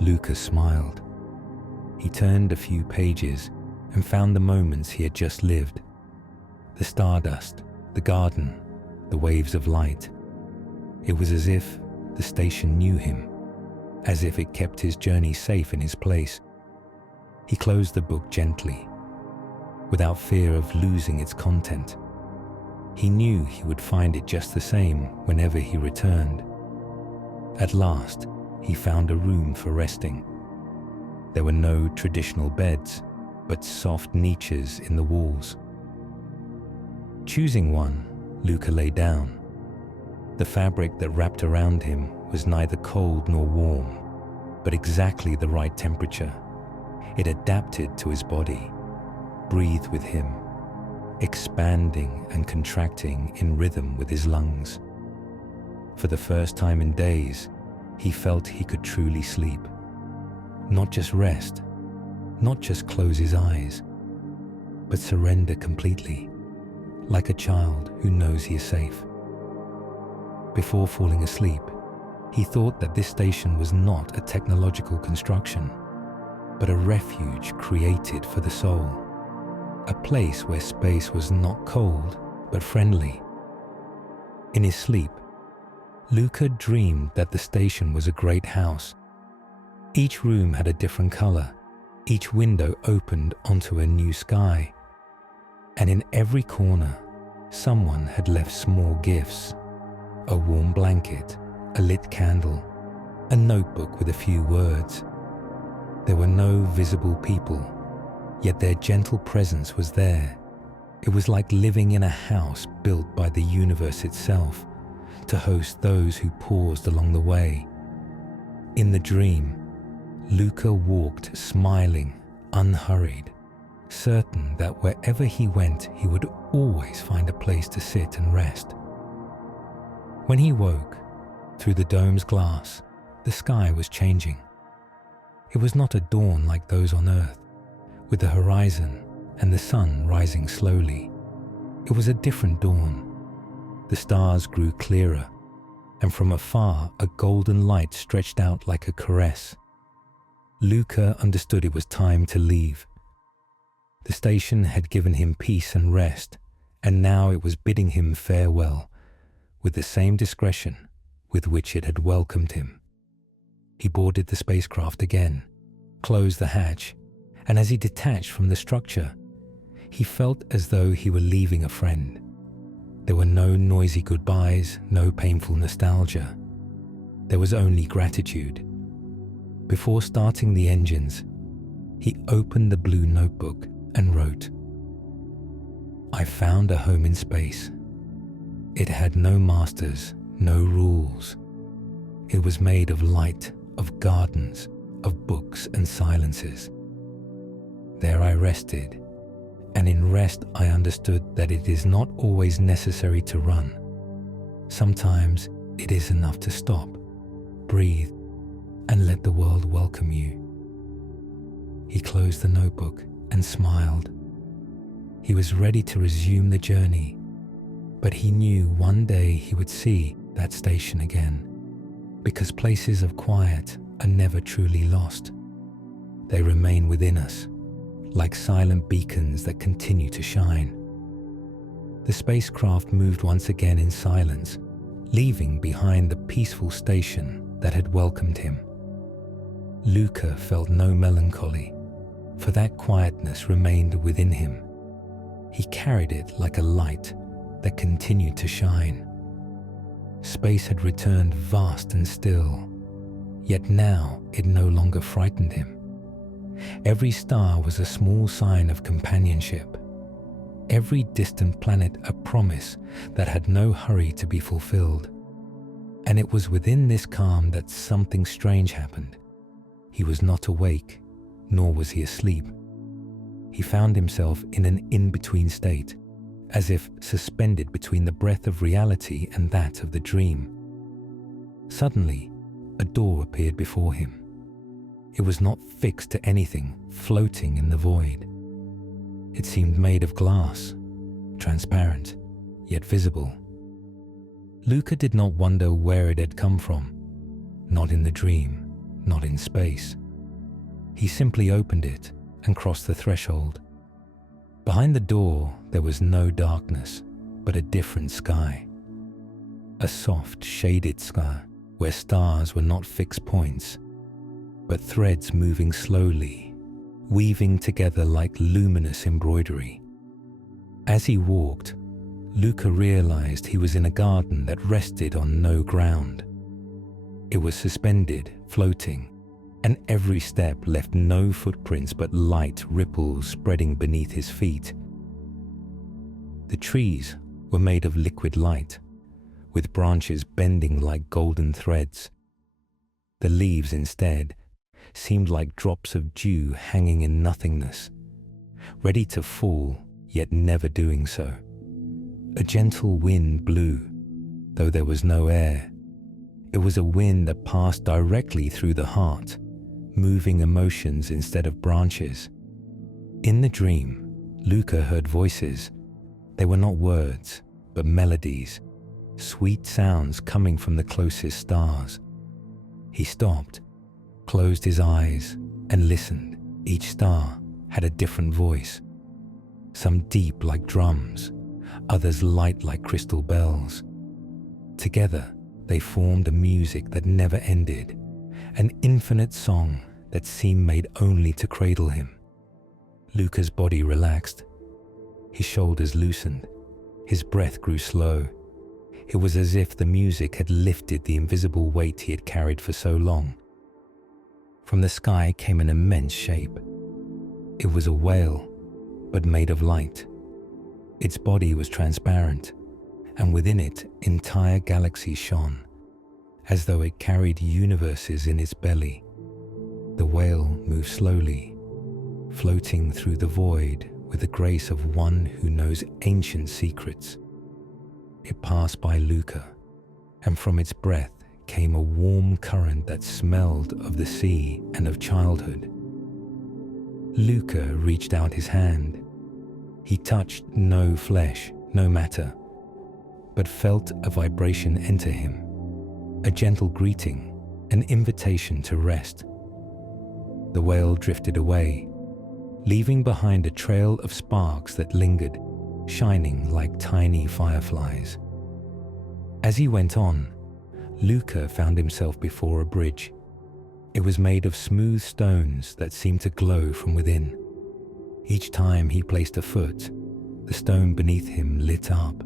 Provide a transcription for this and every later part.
Luca smiled. He turned a few pages and found the moments he had just lived. The stardust, the garden, the waves of light. It was as if the station knew him, as if it kept his journey safe in his place. He closed the book gently, without fear of losing its content. He knew he would find it just the same whenever he returned. At last, he found a room for resting. There were no traditional beds, but soft niches in the walls. Choosing one, Luca lay down. The fabric that wrapped around him was neither cold nor warm, but exactly the right temperature. It adapted to his body, breathed with him, expanding and contracting in rhythm with his lungs. For the first time in days, he felt he could truly sleep. Not just rest, not just close his eyes, but surrender completely, like a child who knows he is safe. Before falling asleep, he thought that this station was not a technological construction, but a refuge created for the soul, a place where space was not cold, but friendly. In his sleep, Luca dreamed that the station was a great house. Each room had a different color, each window opened onto a new sky, and in every corner, someone had left small gifts: a warm blanket, a lit candle, a notebook with a few words. There were no visible people, yet their gentle presence was there. It was like living in a house built by the universe itself to host those who paused along the way. In the dream, Luca walked smiling, unhurried, certain that wherever he went, he would always find a place to sit and rest. When he woke, through the dome's glass, the sky was changing. It was not a dawn like those on Earth, with the horizon and the sun rising slowly. It was a different dawn. The stars grew clearer, and from afar a golden light stretched out like a caress. Luca understood it was time to leave. The station had given him peace and rest, and now it was bidding him farewell, with the same discretion with which it had welcomed him. He boarded the spacecraft again, closed the hatch, and as he detached from the structure, he felt as though he were leaving a friend. There were no noisy goodbyes, no painful nostalgia. There was only gratitude. Before starting the engines, he opened the blue notebook and wrote, "I found a home in space. It had no masters, no rules. It was made of light, of gardens, of books and silences. There I rested, and in rest I understood that it is not always necessary to run. Sometimes it is enough to stop, breathe, and let the world welcome you." He closed the notebook and smiled. He was ready to resume the journey, but he knew one day he would see that station again, because places of quiet are never truly lost. They remain within us, like silent beacons that continue to shine. The spacecraft moved once again in silence, leaving behind the peaceful station that had welcomed him. Luca felt no melancholy, for that quietness remained within him. He carried it like a light that continued to shine. Space had returned vast and still, yet now it no longer frightened him. Every star was a small sign of companionship. Every distant planet a promise that had no hurry to be fulfilled. And it was within this calm that something strange happened. He was not awake, nor was he asleep. He found himself in an in-between state, as if suspended between the breath of reality and that of the dream. Suddenly, a door appeared before him. It was not fixed to anything, floating in the void. It seemed made of glass, transparent, yet visible. Luca did not wonder where it had come from, not in the dream, not in space. He simply opened it and crossed the threshold. Behind the door, there was no darkness, but a different sky. A soft, shaded sky where stars were not fixed points, but threads moving slowly, weaving together like luminous embroidery. As he walked, Luca realized he was in a garden that rested on no ground. It was suspended, floating, and every step left no footprints but light ripples spreading beneath his feet. The trees were made of liquid light, with branches bending like golden threads. The leaves, instead, seemed like drops of dew hanging in nothingness, ready to fall, yet never doing so. A gentle wind blew, though there was no air. It was a wind that passed directly through the heart, moving emotions instead of branches. In the dream, Luca heard voices. They were not words, but melodies, sweet sounds coming from the closest stars. He stopped, closed his eyes, and listened. Each star had a different voice, some deep like drums, others light like crystal bells. Together, they formed a music that never ended, an infinite song that seemed made only to cradle him. Luca's body relaxed. His shoulders loosened. His breath grew slow. It was as if the music had lifted the invisible weight he had carried for so long. From the sky came an immense shape. It was a whale, but made of light. Its body was transparent, and within it entire galaxies shone, as though it carried universes in its belly. The whale moved slowly, floating through the void with the grace of one who knows ancient secrets. It passed by Luca, and from its breath came a warm current that smelled of the sea and of childhood. Luca reached out his hand. He touched no flesh, no matter, but felt a vibration enter him, a gentle greeting, an invitation to rest. The whale drifted away, leaving behind a trail of sparks that lingered, shining like tiny fireflies. As he went on, Luca found himself before a bridge. It was made of smooth stones that seemed to glow from within. Each time he placed a foot, the stone beneath him lit up,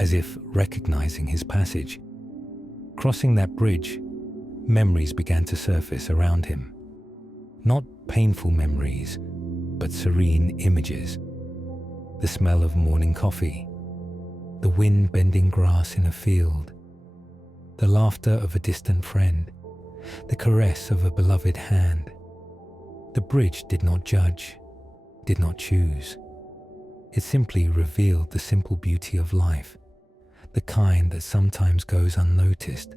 as if recognizing his passage. Crossing that bridge, memories began to surface around him. Not painful memories, but serene images. The smell of morning coffee, the wind bending grass in a field, the laughter of a distant friend, the caress of a beloved hand. The bridge did not judge, did not choose. It simply revealed the simple beauty of life, the kind that sometimes goes unnoticed,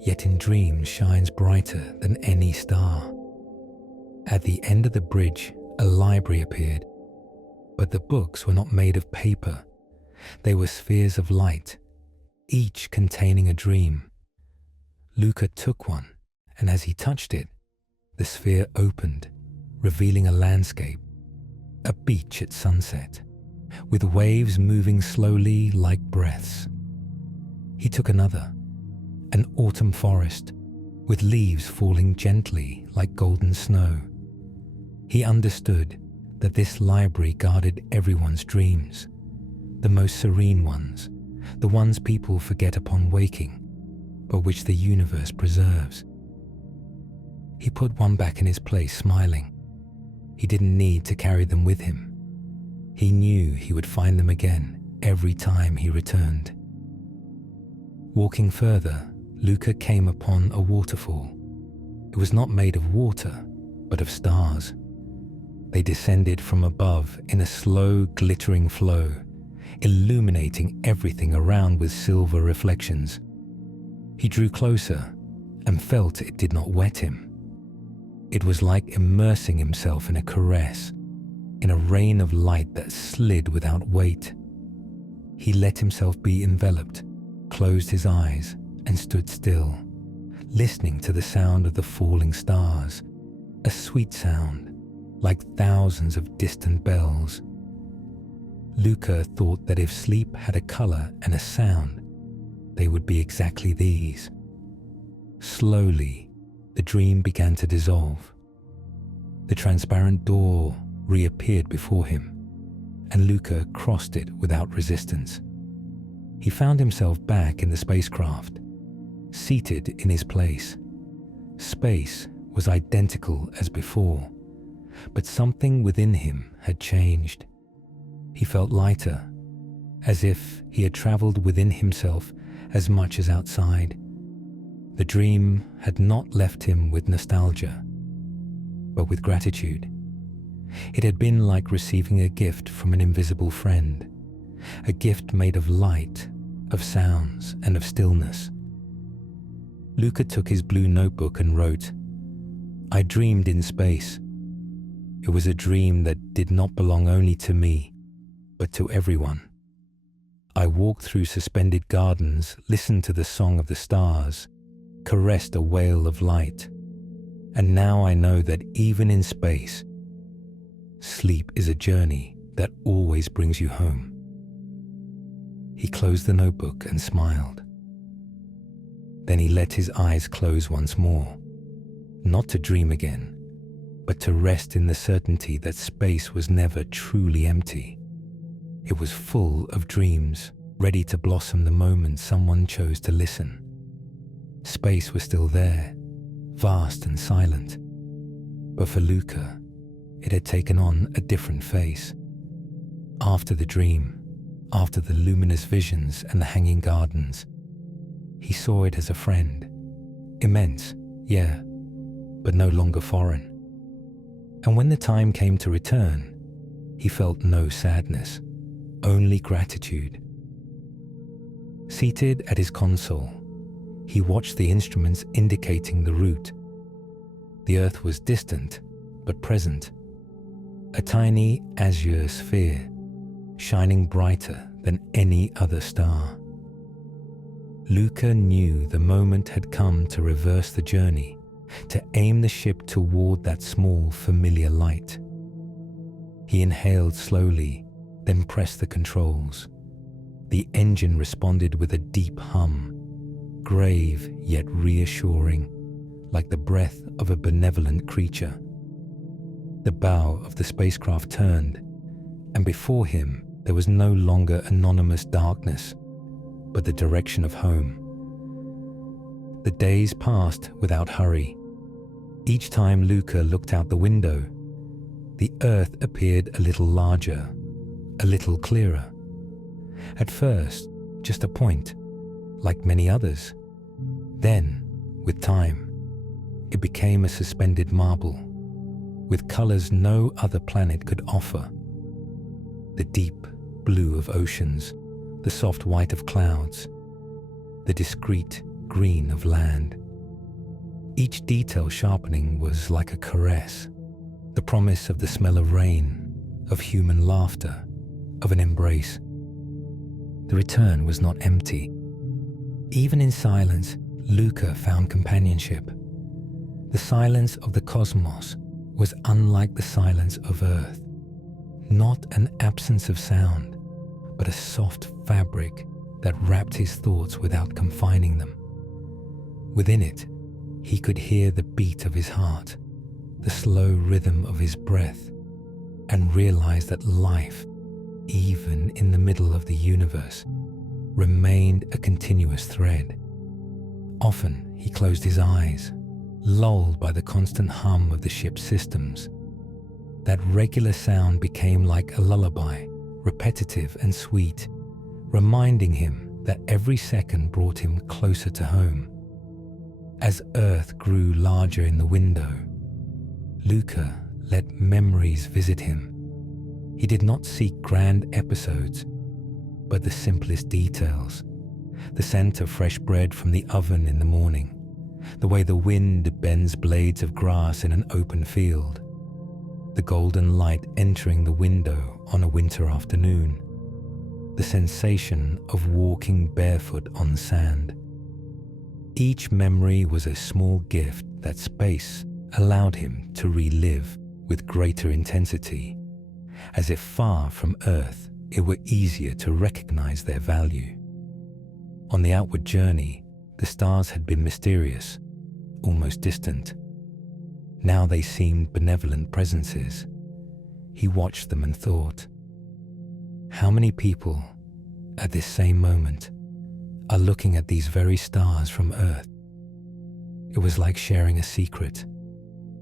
yet in dreams shines brighter than any star. At the end of the bridge, a library appeared, but the books were not made of paper. They were spheres of light, each containing a dream. Luca took one, and as he touched it, the sphere opened, revealing a landscape, a beach at sunset, with waves moving slowly like breaths. He took another, an autumn forest, with leaves falling gently like golden snow. He understood that this library guarded everyone's dreams, the most serene ones, the ones people forget upon waking, but which the universe preserves. He put one back in his place, smiling. He didn't need to carry them with him. He knew he would find them again every time he returned. Walking further, Luca came upon a waterfall. It was not made of water, but of stars. They descended from above in a slow, glittering flow, illuminating everything around with silver reflections. He drew closer and felt it did not wet him. It was like immersing himself in a caress, in a rain of light that slid without weight. He let himself be enveloped, closed his eyes, and stood still, listening to the sound of the falling stars, a sweet sound, like thousands of distant bells. Luca thought that if sleep had a color and a sound, they would be exactly these. Slowly, the dream began to dissolve. The transparent door reappeared before him, and Luca crossed it without resistance. He found himself back in the spacecraft, seated in his place. Space was identical as before, but something within him had changed. He felt lighter, as if he had traveled within himself as much as outside. The dream had not left him with nostalgia, but with gratitude. It had been like receiving a gift from an invisible friend, a gift made of light, of sounds, and of stillness. Luca took his blue notebook and wrote, "I dreamed in space. It was a dream that did not belong only to me, but to everyone. I walked through suspended gardens, listened to the song of the stars, caressed a whale of light, and now I know that even in space, sleep is a journey that always brings you home." He closed the notebook and smiled. Then he let his eyes close once more, not to dream again, but to rest in the certainty that space was never truly empty. It was full of dreams, ready to blossom the moment someone chose to listen. Space was still there, vast and silent, but for Luca, it had taken on a different face. After the dream, after the luminous visions and the hanging gardens, he saw it as a friend. Immense, yeah, but no longer foreign. And when the time came to return, he felt no sadness, only gratitude. Seated at his console, he watched the instruments indicating the route. The Earth was distant, but present. A tiny azure sphere, shining brighter than any other star. Luca knew the moment had come to reverse the journey, to aim the ship toward that small, familiar light. He inhaled slowly, then pressed the controls. The engine responded with a deep hum, grave yet reassuring, like the breath of a benevolent creature. The bow of the spacecraft turned, and before him there was no longer anonymous darkness, but the direction of home. The days passed without hurry. Each time Luca looked out the window, the Earth appeared a little larger, a little clearer. At first, just a point, like many others. Then, with time, it became a suspended marble, with colors no other planet could offer. The deep blue of oceans, the soft white of clouds, the discreet green of land. Each detail sharpening was like a caress, the promise of the smell of rain, of human laughter, of an embrace. The return was not empty. Even in silence, Luca found companionship. The silence of the cosmos was unlike the silence of Earth. Not an absence of sound, but a soft fabric that wrapped his thoughts without confining them. Within it, he could hear the beat of his heart, the slow rhythm of his breath, and realize that life, even in the middle of the universe, remained a continuous thread. Often he closed his eyes, lulled by the constant hum of the ship's systems. That regular sound became like a lullaby, repetitive and sweet, reminding him that every second brought him closer to home. As Earth grew larger in the window, Luca let memories visit him. He did not seek grand episodes, but the simplest details. The scent of fresh bread from the oven in the morning, the way the wind bends blades of grass in an open field, the golden light entering the window on a winter afternoon, the sensation of walking barefoot on sand. Each memory was a small gift that space allowed him to relive with greater intensity, as if far from Earth it were easier to recognize their value. On the outward journey, the stars had been mysterious, almost distant. Now they seemed benevolent presences. He watched them and thought, how many people, at this same moment, are looking at these very stars from Earth? It was like sharing a secret,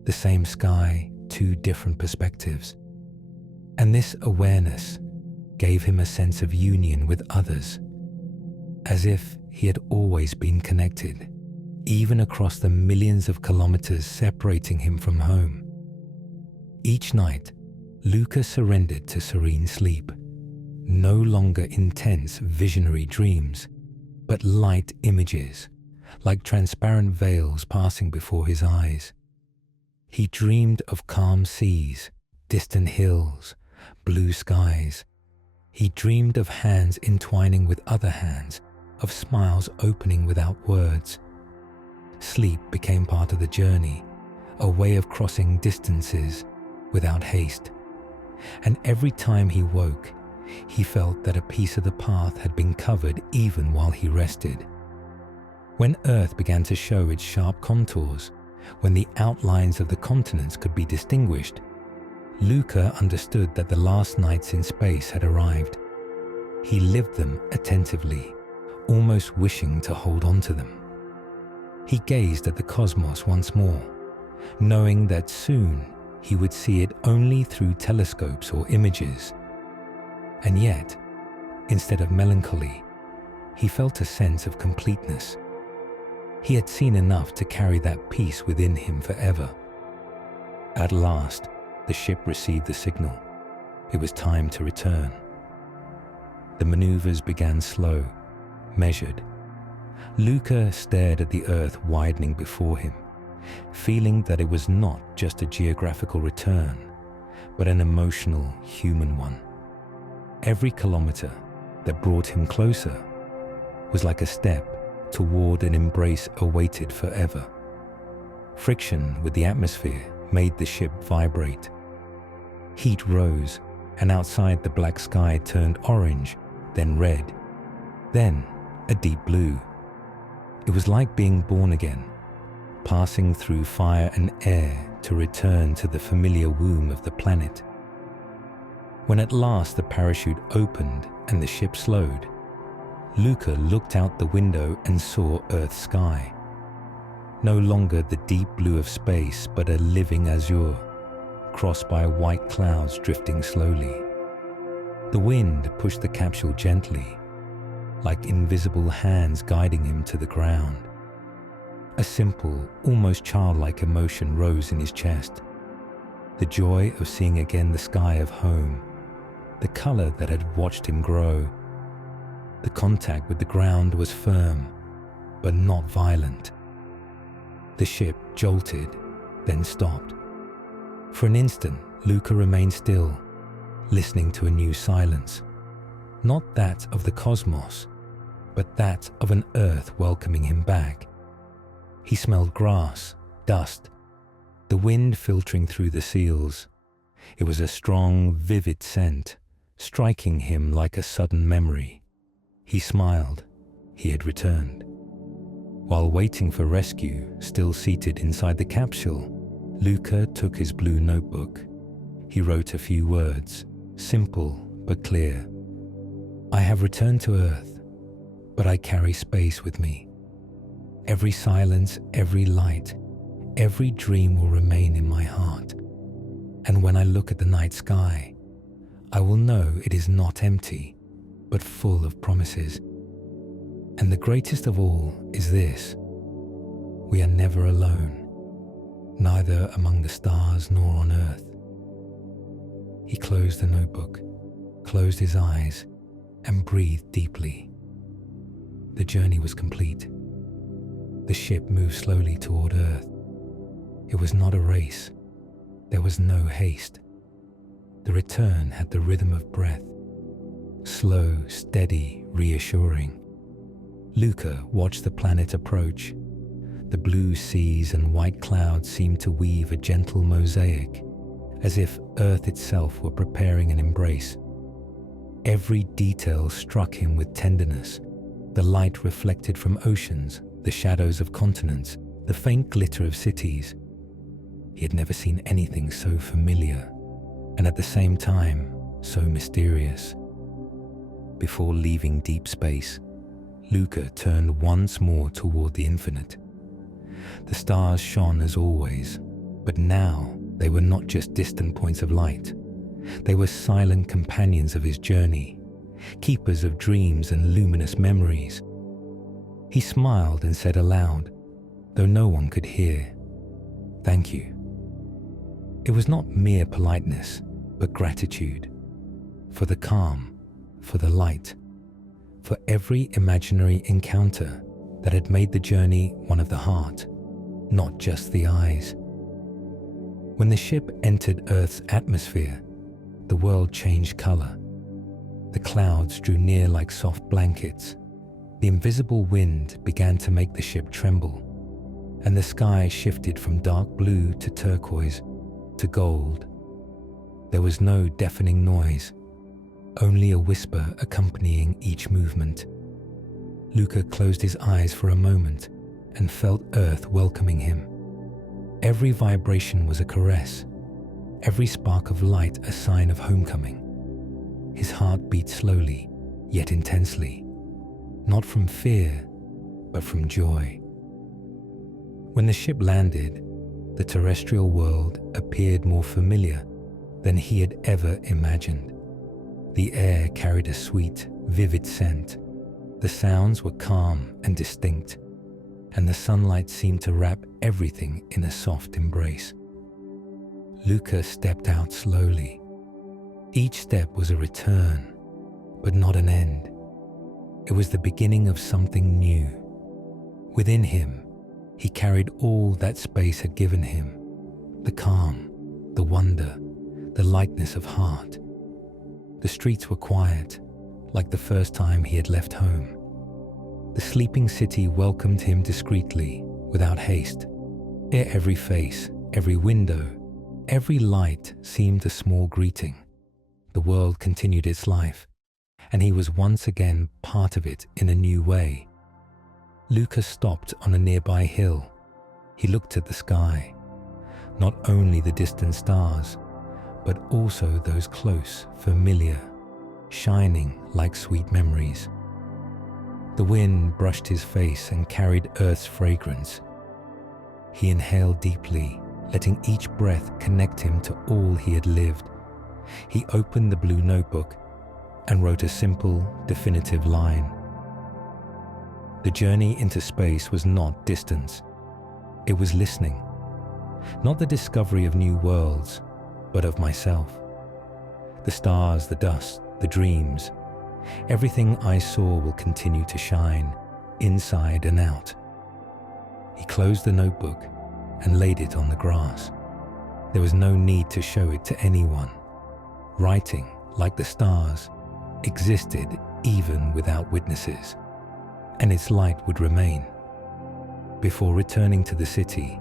the same sky, two different perspectives. And this awareness gave him a sense of union with others, as if he had always been connected, even across the millions of kilometers separating him from home. Each night, Luca surrendered to serene sleep, no longer intense visionary dreams, but light images, like transparent veils passing before his eyes. He dreamed of calm seas, distant hills, blue skies. He dreamed of hands entwining with other hands, of smiles opening without words. Sleep became part of the journey, a way of crossing distances without haste. And every time he woke, he felt that a piece of the path had been covered even while he rested. When Earth began to show its sharp contours, when the outlines of the continents could be distinguished, Luca understood that the last nights in space had arrived. He lived them attentively, almost wishing to hold on to them. He gazed at the cosmos once more, knowing that soon he would see it only through telescopes or images. And yet, instead of melancholy, he felt a sense of completeness. He had seen enough to carry that peace within him forever. At last, the ship received the signal. It was time to return. The maneuvers began slow, measured. Luca stared at the Earth widening before him, feeling that it was not just a geographical return, but an emotional, human one. Every kilometer that brought him closer was like a step toward an embrace awaited forever. Friction with the atmosphere made the ship vibrate. Heat rose, and outside the black sky turned orange, then red, then a deep blue. It was like being born again, passing through fire and air to return to the familiar womb of the planet. When at last the parachute opened and the ship slowed, Luca looked out the window and saw Earth's sky. No longer the deep blue of space, but a living azure, crossed by white clouds drifting slowly. The wind pushed the capsule gently, like invisible hands guiding him to the ground. A simple, almost childlike emotion rose in his chest. The joy of seeing again the sky of home, the color that had watched him grow. The contact with the ground was firm, but not violent. The ship jolted, then stopped. For an instant, Luca remained still, listening to a new silence. Not that of the cosmos, but that of an Earth welcoming him back. He smelled grass, dust, the wind filtering through the seals. It was a strong, vivid scent, striking him like a sudden memory. He smiled. He had returned. While waiting for rescue, still seated inside the capsule, Luca took his blue notebook. He wrote a few words, simple but clear. I have returned to Earth, but I carry space with me. Every silence, every light, every dream will remain in my heart. And when I look at the night sky, I will know it is not empty, but full of promises. And the greatest of all is this: we are never alone, neither among the stars nor on Earth. He closed the notebook, closed his eyes, and breathed deeply. The journey was complete. The ship moved slowly toward Earth. It was not a race. There was no haste. The return had the rhythm of breath, slow, steady, reassuring. Luca watched the planet approach, The blue seas and white clouds seemed to weave a gentle mosaic, as if Earth itself were preparing an embrace. Every detail struck him with tenderness. The light reflected from oceans, the shadows of continents, the faint glitter of cities. He had never seen anything so familiar, and at the same time, so mysterious. Before leaving deep space, Luca turned once more toward the infinite. The stars shone as always, but now they were not just distant points of light. They were silent companions of his journey, keepers of dreams and luminous memories. He smiled and said aloud, though no one could hear, "Thank you." It was not mere politeness, but gratitude. For the calm, for the light, for every imaginary encounter that had made the journey one of the heart, not just the eyes. When the ship entered Earth's atmosphere, the world changed color. The clouds drew near like soft blankets. The invisible wind began to make the ship tremble, and the sky shifted from dark blue to turquoise to gold. There was no deafening noise, only a whisper accompanying each movement. Luca closed his eyes for a moment and felt Earth welcoming him. Every vibration was a caress, every spark of light a sign of homecoming. His heart beat slowly, yet intensely, not from fear, but from joy. When the ship landed, the terrestrial world appeared more familiar than he had ever imagined. The air carried a sweet, vivid scent. The sounds were calm and distinct, and the sunlight seemed to wrap everything in a soft embrace. Luca stepped out slowly. Each step was a return, but not an end. It was the beginning of something new. Within him, he carried all that space had given him, the calm, the wonder, the lightness of heart. The streets were quiet, like the first time he had left home. The sleeping city welcomed him discreetly, without haste. Every face, every window, every light seemed a small greeting. The world continued its life, and he was once again part of it in a new way. Luca stopped on a nearby hill. He looked at the sky, not only the distant stars, but also those close, familiar, shining like sweet memories. The wind brushed his face and carried Earth's fragrance. He inhaled deeply, letting each breath connect him to all he had lived. He opened the blue notebook and wrote a simple, definitive line. The journey into space was not distance. It was listening. Not the discovery of new worlds, but of myself. The stars, the dust, the dreams, everything I saw will continue to shine, inside and out. He closed the notebook and laid it on the grass. There was no need to show it to anyone. Writing, like the stars, existed even without witnesses, and its light would remain. Before returning to the city,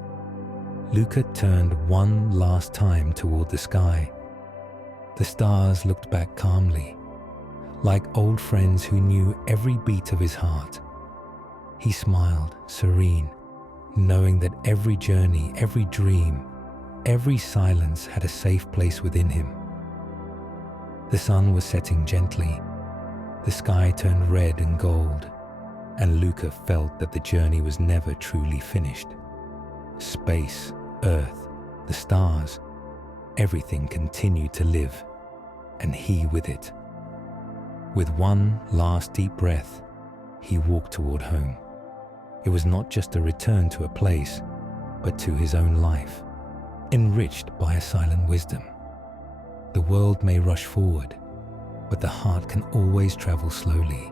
Luca turned one last time toward the sky. The stars looked back calmly, like old friends who knew every beat of his heart. He smiled, serene, knowing that every journey, every dream, every silence had a safe place within him. The sun was setting gently. The sky turned red and gold, and Luca felt that the journey was never truly finished. Space, Earth, the stars, everything continued to live, and he with it. With one last deep breath, he walked toward home. It was not just a return to a place, but to his own life, enriched by a silent wisdom. The world may rush forward, but the heart can always travel slowly.